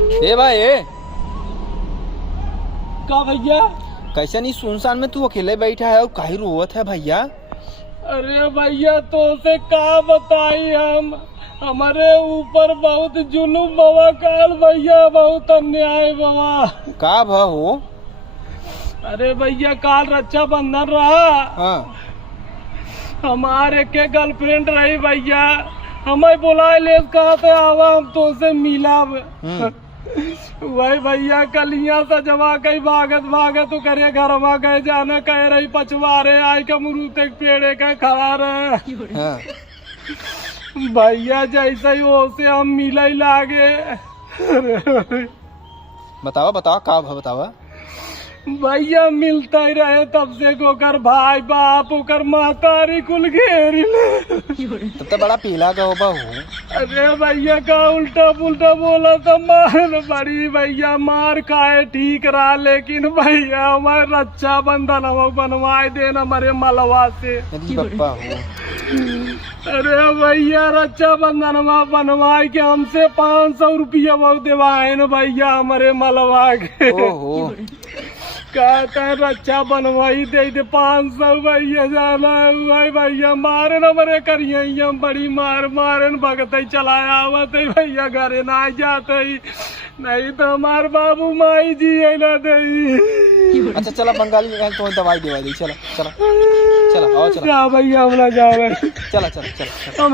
ए भाई ए का भैया? कैसे नहीं सुनसान में तू अकेले बैठा है और काहे रोवत है भैया? अरे भैया तो से का बताई हम, हमारे ऊपर बहुत जुलूम बाबा काल भैया, बहुत अन्याय बाबा। का भा हो? अरे भैया काल रक्षाबंधन रहा, हाँ हमारे के गर्लफ्रेंड रही भैया, हमें बुलाए ले कहा थे आवा हम तुमसे मिलाब। वही भैया कलिया से जमा कई भागत भागत तो करे घर में गए जाने कह रही पछवारे आई के अमरूद के पेड़े के खड़ा रहे। हाँ भैया जैसे ही वो से हम मिले लागे। बतावा बतावा का भा बतावा। भैया मिलता ही रहे तब से ओकर भाई बाप ओकर महतारी कुल घेरी ले। तब तो बड़ा पीला का हो। अरे भैया का उल्टा पुल्टा बोला तो मार बड़ी भैया मार खाए ठीक रहा, लेकिन भैया हमारे रक्षा बंधन हम बनवाए देना हमारे मलवा से। बप्पा हो। अरे भैया रक्षा बंधन हम बनवाए के हमसे 500 रुपया बहुत देवाए न भैया हमारे मलवा के। ओहो कहते हैं रक्षा बनवाई दे 500 भैया जाना भाई भैया मारे न मरे करिए हम बड़ी मार मारे न भगत चलाया आवत भैया घरे ना जाते नहीं तो हमार बाबू माई जी ना दे। अच्छा चला बंगाली तो दवाई देवा दी। चला चला चला आओ चला जा भैया हम ना जावे। चला चला चला हम